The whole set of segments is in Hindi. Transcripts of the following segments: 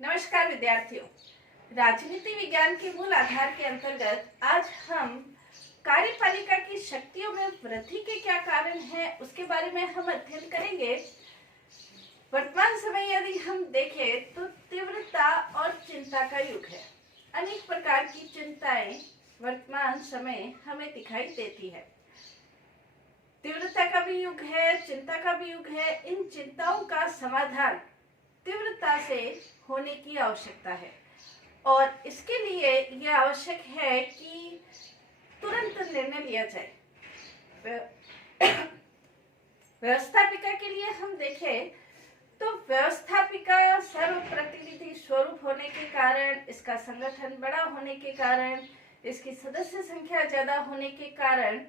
नमस्कार विद्यार्थियों। राजनीति विज्ञान के मूल आधार के अंतर्गत आज हम कार्यपालिका की शक्तियों में वृद्धि के क्या कारण हैं उसके बारे में हम अध्ययन करेंगे। वर्तमान समय यदि हम देखें तो तीव्रता और चिंता का युग है। अनेक प्रकार की चिंताएं वर्तमान समय हमें दिखाई देती है। तीव्रता का भी युग है, चिंता का भी युग है। इन चिंताओं का समाधान तीव्रता से होने की आवश्यकता है और इसके लिए यह आवश्यक है कि तुरंत निर्णय लिया जाए। व्यवस्थापिका के लिए हम देखें तो व्यवस्थापिका सर्वप्रतिनिधि स्वरूप होने के कारण, इसका संगठन बड़ा होने के कारण, इसकी सदस्य संख्या ज्यादा होने के कारण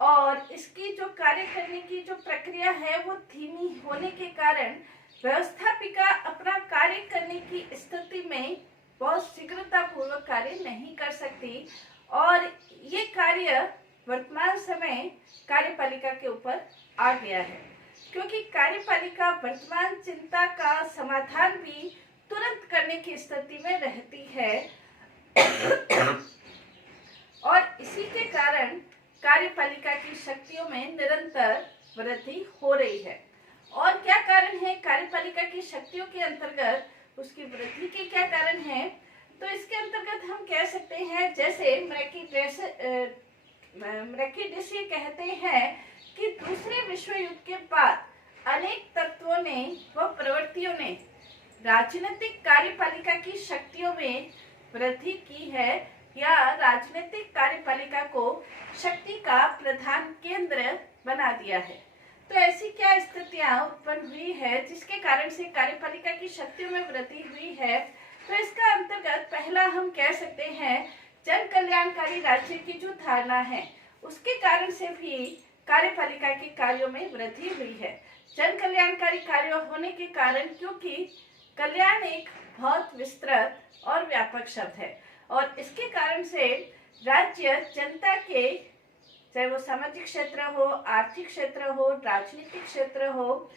और इसकी जो कार्य करने की जो प्रक्रिया है वो धीमी होने के कारण व्यवस्थापिका अपना कार्य करने की स्थिति में बहुत शीघ्रता पूर्वक कार्य नहीं कर सकती और ये कार्य वर्तमान समय कार्यपालिका के ऊपर आ गया है, क्योंकि कार्यपालिका वर्तमान चिंता का समाधान भी तुरंत करने की स्थिति में रहती है और इसी के कारण कार्यपालिका की शक्तियों में निरंतर वृद्धि हो रही है। और क्या कारण है कार्यपालिका की शक्तियों के अंतर्गत उसकी वृद्धि के क्या कारण हैं? तो इसके अंतर्गत हम कह सकते हैं, जैसे मैकिडेस ये कहते हैं कि दूसरे विश्व युद्ध के बाद अनेक तत्वों ने व प्रवृत्तियों ने राजनीतिक कार्यपालिका की शक्तियों में वृद्धि की है या राजनीतिक कार्यपालिका को शक्ति का प्रधान केंद्र बना दिया है। तो ऐसी क्या स्थितियां उत्पन्न हुई है जिसके कारण से कार्यपालिका की शक्तियों में वृद्धि हुई है? तो इसका अंतर्गत पहला हम कह सकते हैं जन कल्याणकारी राज्य की जो धारणा है उसके कारण से भी कार्यपालिका के कार्यों में वृद्धि हुई है। जन कल्याणकारी कार्य होने के कारण, क्योंकि कल्याण एक बहुत विस्तृत और व्यापक शब्द है और इसके कारण से राज्य जनता के, चाहे वो सामाजिक क्षेत्र हो, आर्थिक क्षेत्र हो, राजनीतिक क्षेत्र हो,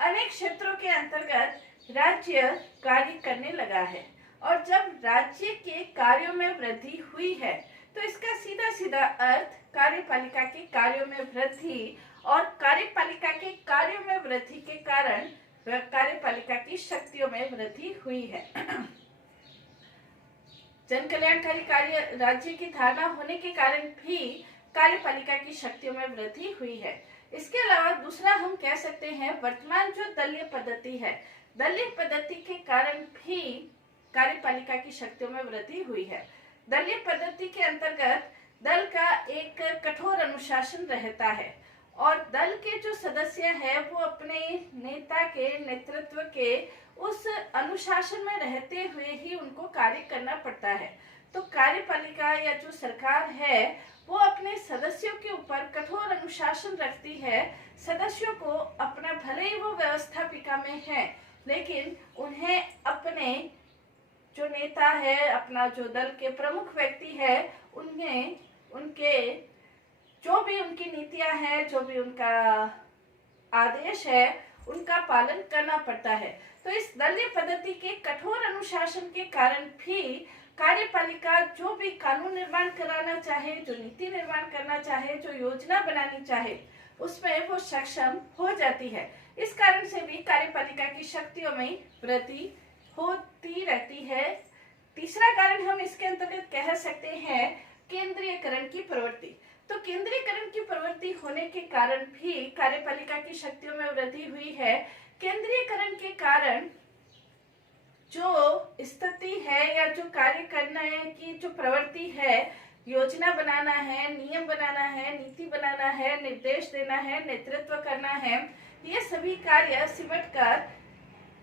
अनेक क्षेत्रों के अंतर्गत राज्य कार्य करने लगा है और जब राज्य के कार्यों में वृद्धि हुई है तो इसका सीधा सीधा अर्थ कार्यपालिका के कार्यों में वृद्धि और कार्यपालिका के कार्यों में वृद्धि के कारण कार्यपालिका की शक्तियों में वृद्धि हुई है। जन कल्याणकारी कार्य राज्य की धारणा होने के कारण भी कार्यपालिका की शक्तियों में वृद्धि हुई है। इसके अलावा दूसरा हम कह सकते हैं वर्तमान जो दलीय पद्धति है, दलीय पद्धति के कारण भी कार्यपालिका की शक्तियों में वृद्धि हुई है। दलीय पद्धति के अंतर्गत दल का एक कठोर अनुशासन रहता है और दल के जो सदस्य हैं वो अपने नेता के नेतृत्व के उस अनुशासन में रहते हुए ही उनको कार्य करना पड़ता है। तो कार्यपालिका या जो सरकार है वो अपने सदस्यों के ऊपर कठोर अनुशासन रखती है। सदस्यों को अपना, भले ही वो व्यवस्थापिका में है, लेकिन उन्हें अपने जो नेता है, अपना जो दल के प्रमुख व्यक्ति है, उन्हें उनके जो भी उनकी नीतियां हैं, जो भी उनका आदेश है, उनका पालन करना पड़ता है। तो इस दलीय पद्धति के कठोर अनुशासन के कारण भी कार्यपालिका जो भी कानून निर्माण कराना चाहे, जो नीति निर्माण करना चाहे, जो योजना बनानी चाहे, उसमें वो सक्षम हो जाती है। इस कारण से भी कार्यपालिका की शक्तियों में वृद्धि होती रहती है। तीसरा कारण हम इसके अंतर्गत कह सकते हैं केंद्रीयकरण की प्रवृत्ति। तो केंद्रीयकरण की प्रवृत्ति होने के कारण भी कार्यपालिका की शक्तियों में वृद्धि हुई है। केंद्रीयकरण के कारण जो स्थिति है या जो कार्य करने की जो प्रवृत्ति है, योजना बनाना है, नियम बनाना है, नीति बनाना है, निर्देश देना है, नेतृत्व करना है, ये सभी कार्य सिमट कर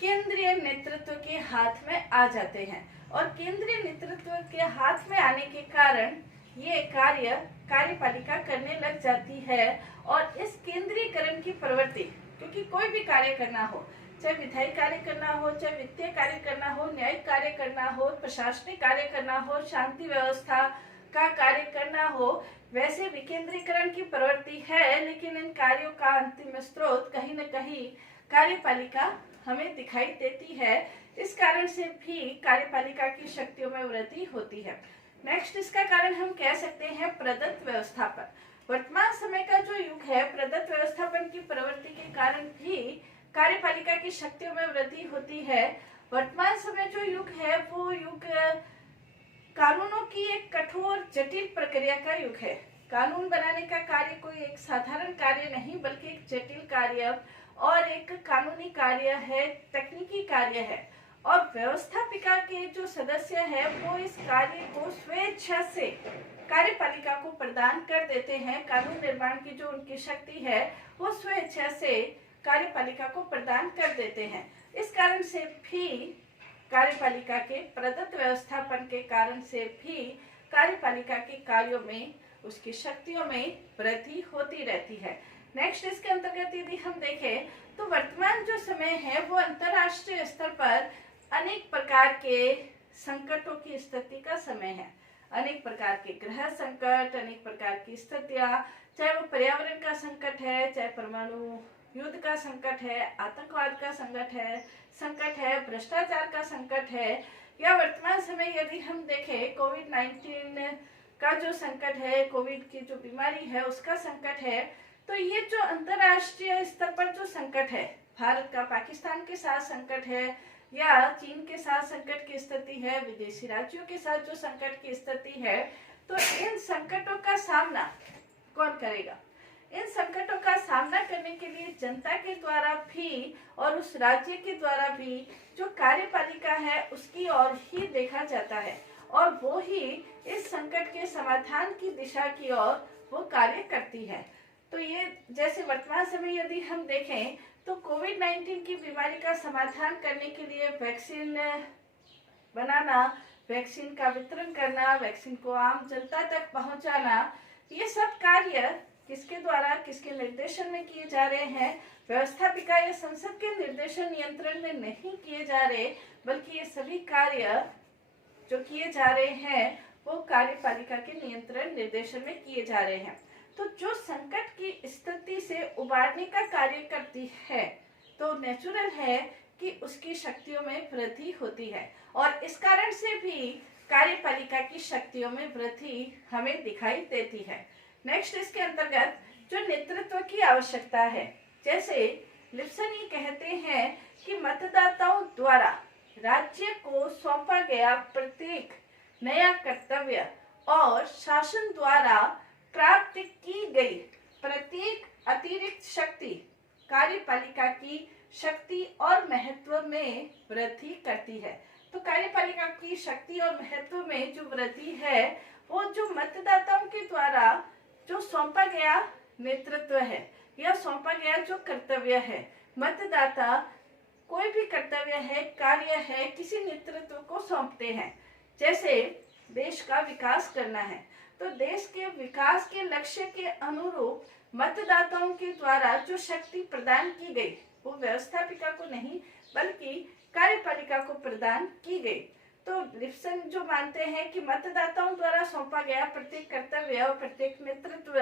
केंद्रीय नेतृत्व के हाथ में आ जाते हैं और केंद्रीय नेतृत्व के हाथ में आने के कारण ये कार्य कार्यपालिका करने लग जाती है। और इस केंद्रीयकरण की प्रवृत्ति, क्योंकि कोई भी कार्य करना हो, चाहे विधायी कार्य करना हो, चाहे वित्तीय कार्य करना हो, न्यायिक कार्य करना हो, प्रशासनिक कार्य करना हो, शांति व्यवस्था का कार्य करना हो, वैसे विकेंद्रीकरण की प्रवृत्ति है, लेकिन इन कार्यों का अंतिम स्रोत कहीं न कहीं कार्यपालिका हमें दिखाई देती है। इस कारण कारण से भी कार्यपालिका की शक्तियों में वृद्धि होती है। नेक्स्ट इसका कारण हम कह सकते हैं प्रदत्त व्यवस्थापन। वर्तमान समय का जो युग है, प्रदत्त व्यवस्थापन की प्रवृत्ति के कारण भी कार्यपालिका की शक्तियों में वृद्धि होती है। वर्तमान समय जो युग है वो युग कानूनों की एक कठोर जटिल प्रक्रिया का युग है। कानून बनाने का कार्य कोई एक साधारण कार्य नहीं बल्कि एक जटिल कार्य और एक कानूनी कार्य है, तकनीकी कार्य है। और व्यवस्थापिका के जो सदस्य है वो इस कार्य को स्वेच्छा से कार्यपालिका को प्रदान कर देते हैं। कानून निर्माण की जो उनकी शक्ति है वो स्वेच्छा से कार्यपालिका को प्रदान कर देते हैं। इस कारण से भी कार्यपालिका के प्रदत्त व्यवस्थापन के कारण से भी कार्यपालिका के कार्यों में, उसकी शक्तियों में वृद्धि होती रहती है। नेक्स्ट इसके अंतर्गत यदि हम देखें तो वर्तमान जो समय है वो अंतर्राष्ट्रीय स्तर पर अनेक प्रकार के संकटों की स्थिति का समय है। अनेक प्रकार के ग्रह संकट, अनेक प्रकार की स्थितियां, चाहे वो पर्यावरण का संकट है, चाहे परमाणु युद्ध का संकट है, आतंकवाद का संकट है, भ्रष्टाचार का संकट है, या वर्तमान समय यदि हम देखें कोविड-19 का जो संकट है, कोविड की जो बीमारी है उसका संकट है। तो ये जो अंतर्राष्ट्रीय स्तर पर जो संकट है, भारत का पाकिस्तान के साथ संकट है या चीन के साथ संकट की स्थिति है, विदेशी राज्यों के साथ जो संकट की स्थिति है, तो इन संकटों का सामना कौन करेगा? इन संकटों का सामना करने के लिए जनता के द्वारा भी और उस राज्य के द्वारा भी जो कार्यपालिका है उसकी ओर ही देखा जाता है और वो ही इस संकट के समाधान की दिशा की ओर वो कार्य करती है। तो ये जैसे वर्तमान समय यदि हम देखें तो कोविड-19 की बीमारी का समाधान करने के लिए वैक्सीन बनाना, वैक्सीन का वितरण करना, वैक्सीन को आम जनता तक पहुंचाना, ये सब कार्य किसके द्वारा, किसके निर्देशन में किए जा रहे हैं? व्यवस्थापिका या संसद के निर्देशन नियंत्रण में नहीं किए जा रहे, बल्कि ये सभी कार्य जो किए जा रहे हैं वो कार्यपालिका के नियंत्रण निर्देशन में किए जा रहे हैं। तो जो संकट की स्थिति से उबारने का कार्य करती है तो नेचुरल है कि उसकी शक्तियों में वृद्धि होती है और इस कारण से भी कार्यपालिका की शक्तियों में वृद्धि हमें दिखाई देती है। नेक्स्ट इसके अंतर्गत जो नेतृत्व की आवश्यकता है, जैसे लिप्सन ये कहते हैं कि मतदाताओं द्वारा राज्य को सौंपा गया प्रत्येक नया कर्तव्य और शासन द्वारा प्राप्त की गई प्रत्येक अतिरिक्त शक्ति कार्यपालिका की शक्ति और महत्व में वृद्धि करती है। तो कार्यपालिका की शक्ति और महत्व में जो वृद्धि है वो जो मतदाताओं के द्वारा जो सौंपा गया नेतृत्व है या सौंपा गया जो कर्तव्य है, मतदाता कोई भी कर्तव्य है, कार्य है, किसी नेतृत्व को सौंपते हैं। जैसे देश का विकास करना है तो देश के विकास के लक्ष्य के अनुरूप मतदाताओं के द्वारा जो शक्ति प्रदान की गई वो व्यवस्थापिका को नहीं बल्कि कार्यपालिका को प्रदान की गई। तो लिप्सन जो मानते हैं कि मतदाताओं द्वारा सौंपा गया प्रत्येक कर्तव्य और प्रत्येक नेतृत्व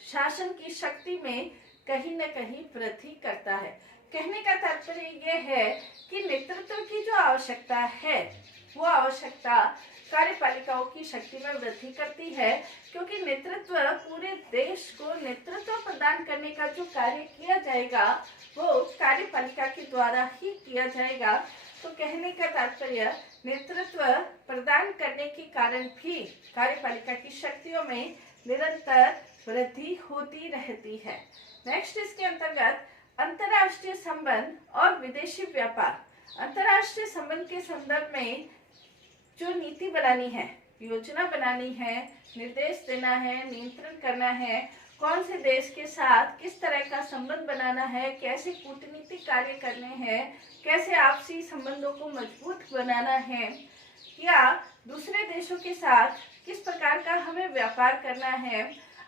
शासन की शक्ति में कहीं न कहीं वृद्धि करता है। कहने का तात्पर्य यह है कि नेतृत्व की जो आवश्यकता है वो आवश्यकता कार्यपालिकाओं की शक्ति में वृद्धि करती है, क्योंकि नेतृत्व पूरे देश को नेतृत्व प्रदान करने का जो कार्य किया जाएगा वो कार्यपालिका के द्वारा ही किया जाएगा। तो कहने का तात्पर्य नेतृत्व प्रदान करने के कारण भी कार्यपालिका की शक्तियों में निरंतर वृद्धि होती रहती है। नेक्स्ट इसके अंतर्गत अंतर्राष्ट्रीय संबंध और विदेशी व्यापार। अंतर्राष्ट्रीय संबंध के संदर्भ में जो नीति बनानी है, योजना बनानी है, निर्देश देना है, नियंत्रण करना है, कौन से देश के साथ किस तरह का संबंध बनाना है, कैसे कूटनीतिक कार्य करने हैं, कैसे आपसी संबंधों को मजबूत बनाना है, या दूसरे देशों के साथ किस प्रकार का हमें व्यापार करना है।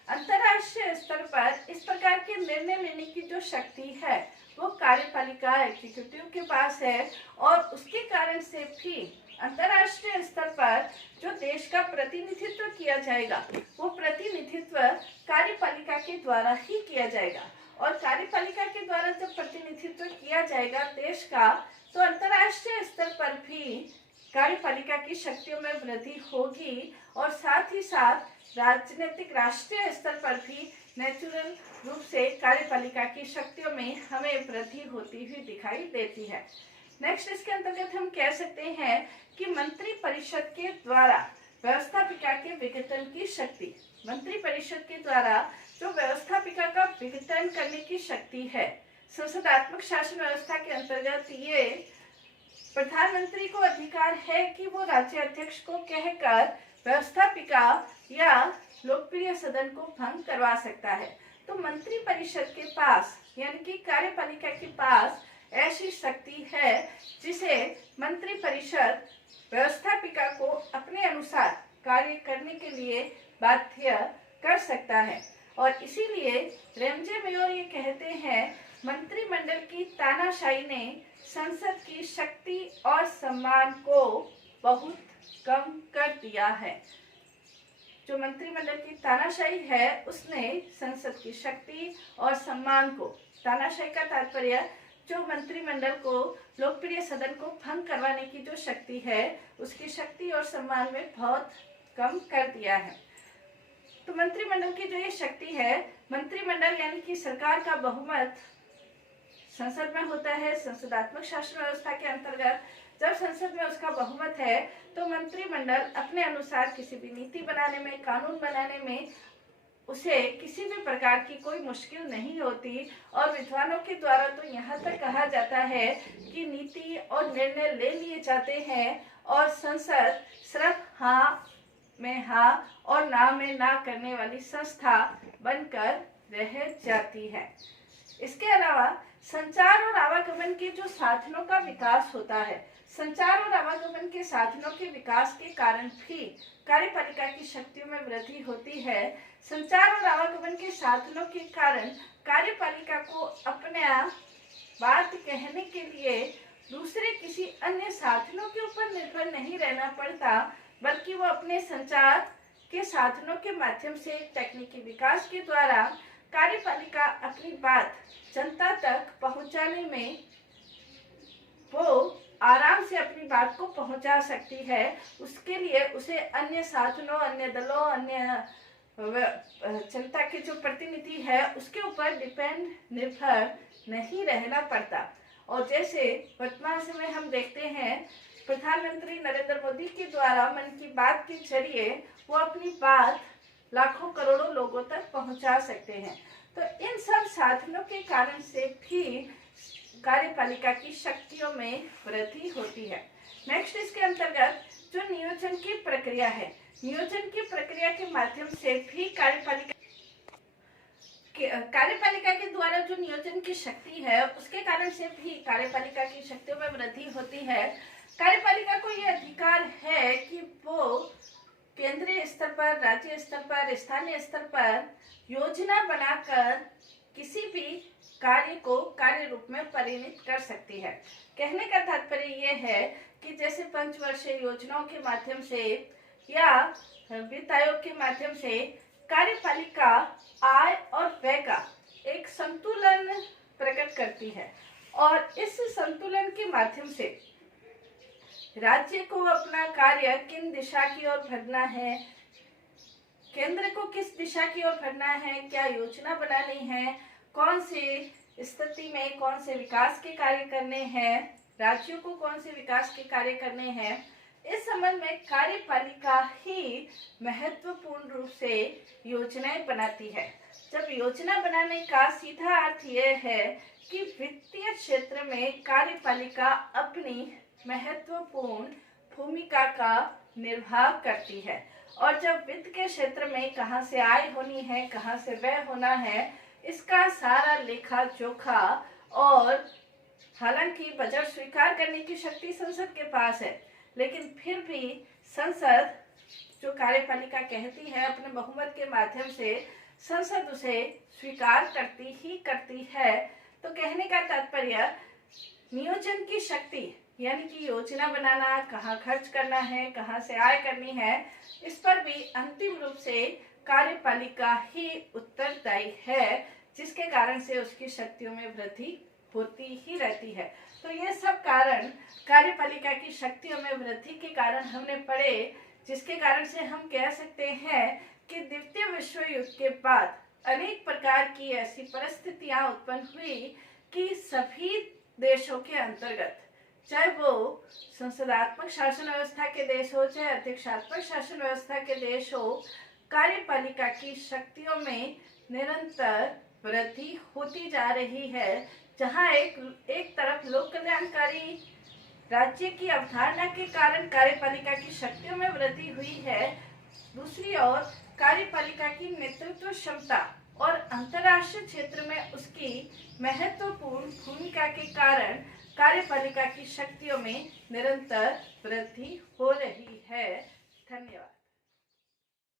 अंतर्राष्ट्रीय स्तर पर इस प्रकार के निर्णय लेने की जो शक्ति है वो कार्यपालिका एग्जीक्यूटिव के पास है और उसके कारण से भी अंतर्राष्ट्रीय स्तर पर जो देश का प्रतिनिधित्व किया जाएगा वो प्रतिनिधित्व कार्यपालिका के द्वारा ही किया जाएगा और कार्यपालिका के द्वारा जब प्रतिनिधित्व किया जाएगा देश का, तो अंतर्राष्ट्रीय स्तर पर भी कार्यपालिका की शक्तियों में वृद्धि होगी और साथ ही साथ राजनीतिक राष्ट्रीय स्तर पर भी नेचुरल रूप से कार्यपालिका की शक्तियों में हमें वृद्धि होती हुई दिखाई देती है। नेक्स्ट इसके अंतर्गत हम कह सकते हैं कि मंत्री परिषद के द्वारा व्यवस्थापिका के विघटन की शक्ति। मंत्री परिषद के द्वारा जो व्यवस्थापिका का विघटन करने की शक्ति है, संसदात्मक शासन व्यवस्था के अंतर्गत ये प्रधानमंत्री को अधिकार है कि वो राज्य अध्यक्ष को कहकर व्यवस्थापिका या लोकप्रिय सदन को भंग करवा सकता है। तो मंत्री परिषद के पास यानी कि कार्यपालिका के पास ऐसी शक्ति है जिसे मंत्री परिषद व्यवस्थापिका को अपने अनुसार कार्य करने के लिए बाध्य कर सकता है। और इसीलिए रेमजे मेयर ये कहते हैं, मंत्रिमंडल की तानाशाही ने संसद की शक्ति और सम्मान को बहुत कम कर दिया है। जो मंत्रिमंडल की तानाशाही है उसने संसद की शक्ति और सम्मान को, तानाशाही का तात्पर्य जो मंत्रिमंडल को, लोकप्रिय सदन को भंग करवाने की जो शक्ति है उसकी शक्ति और सम्मान में बहुत कम कर दिया है। तो मंत्रिमंडल की जो ये शक्ति है, मंत्रिमंडल यानी कि सरकार का बहुमत संसद में होता है। संसदात्मक शासन व्यवस्था के अंतर्गत जब संसद में उसका बहुमत है तो मंत्रिमंडल अपने अनुसार किसी भी नीति बनाने में, कानून बनाने में उसे किसी भी प्रकार की कोई मुश्किल नहीं होती। और विद्वानों के द्वारा तो यहाँ तक कहा जाता है कि नीति और निर्णय ले लिए जाते हैं और संसद सिर्फ हाँ में हाँ और ना में ना करने वाली संस्था बनकर रह जाती है। इसके अलावा संचार और आवागमन के जो साधनों का विकास होता है, संचार और आवागमन के साधनों के विकास के कारण भी कार्यपालिका की शक्तियों में वृद्धि होती है। संचार और आवागमन के साधनों के कारण कार्यपालिका को अपने बात कहने के लिए दूसरे किसी अन्य साधनों के ऊपर निर्भर नहीं रहना पड़ता, बल्कि वो अपने संचार के साधनों के माध्यम से तकनीकी विकास के द्वारा कार्यपालिका अपनी बात जनता तक पहुंचाने में वो आराम से अपनी बात को पहुंचा सकती है। उसके लिए उसे अन्य साधनों, अन्य दलों, अन्य जनता के जो प्रतिनिधि है उसके ऊपर निर्भर नहीं रहना पड़ता। और जैसे वर्तमान समय हम देखते हैं, प्रधानमंत्री नरेंद्र मोदी के द्वारा मन की बात के जरिए वो अपनी बात लाखों करोड़ों लोगों तक पहुंचा सकते हैं। तो इन सब साधनों के कारण से भी कार्यपालिका की शक्तियों में वृद्धि होती है। नेक्स्ट इसके अंतर्गत जो नियोजन की प्रक्रिया है, नियोजन की प्रक्रिया के माध्यम से भी कार्यपालिका के द्वारा जो नियोजन की शक्ति है उसके कारण से भी कार्यपालिका की शक्तियों में वृद्धि होती है। कार्यपालिका को यह अधिकार है कि वो केंद्रीय स्तर पर, राज्य स्तर पर, स्थानीय स्तर पर योजना बनाकर किसी भी कार्य को कार्य रूप में परिणत कर सकती है। कहने का तात्पर्य यह है कि जैसे पंचवर्षीय योजनाओं के माध्यम से या वित्त आयोग के माध्यम से कार्यपालिका आय और व्यय का एक संतुलन प्रकट करती है और इस संतुलन के माध्यम से राज्य को अपना कार्य किन दिशा की ओर बढ़ना है, केंद्र को किस दिशा की ओर बढ़ना है, क्या योजना बनानी है, कौन सी स्थिति में कौन से विकास के कार्य करने हैं, राज्यों को कौन से विकास के कार्य करने हैं, इस संबंध में कार्यपालिका ही महत्वपूर्ण रूप से योजनाएं बनाती है। जब योजना बनाने का सीधा अर्थ यह है कि वित्तीय क्षेत्र में कार्यपालिका अपनी महत्वपूर्ण भूमिका का निर्वाह करती है। और जब वित्त के क्षेत्र में कहां से आय होनी है, कहां से व्यय होना है, इसका सारा लेखा जोखा, और हालांकि बजट स्वीकार करने की शक्ति संसद के पास है, लेकिन फिर भी संसद जो कार्यपालिका कहती है अपने बहुमत के माध्यम से संसद उसे स्वीकार करती ही करती है। तो कहने का तात्पर्य नियोजन की शक्ति यानी कि योजना बनाना, कहाँ खर्च करना है, कहाँ से आय करनी है, इस पर भी अंतिम रूप से कार्यपालिका ही उत्तरदायी है, जिसके कारण से उसकी शक्तियों में वृद्धि होती ही रहती है। तो ये सब कारण कार्यपालिका की शक्तियों में वृद्धि के कारण हमने पढ़े, जिसके कारण से हम कह सकते हैं कि द्वितीय विश्व युद्ध के बाद अनेक प्रकार की ऐसी परिस्थितियां उत्पन्न हुई कि सभी देशों के अंतर्गत, चाहे वो संसदात्मक शासन व्यवस्था के देश हो, चाहे अध्यक्षात्मक शासन व्यवस्था के देश हो, कार्यपालिका की शक्तियों में निरंतर वृद्धि होती जा रही है। जहां एक तरफ लोक कल्याणकारी राज्य की अवधारणा के कारण कार्यपालिका की शक्तियों में वृद्धि हुई है, दूसरी ओर कार्यपालिका की नेतृत्व क्षमता और अंतर्राष्ट्रीय क्षेत्र में उसकी महत्वपूर्ण भूमिका के कारण कार्यपालिका की शक्तियों में निरंतर वृद्धि हो रही है। धन्यवाद।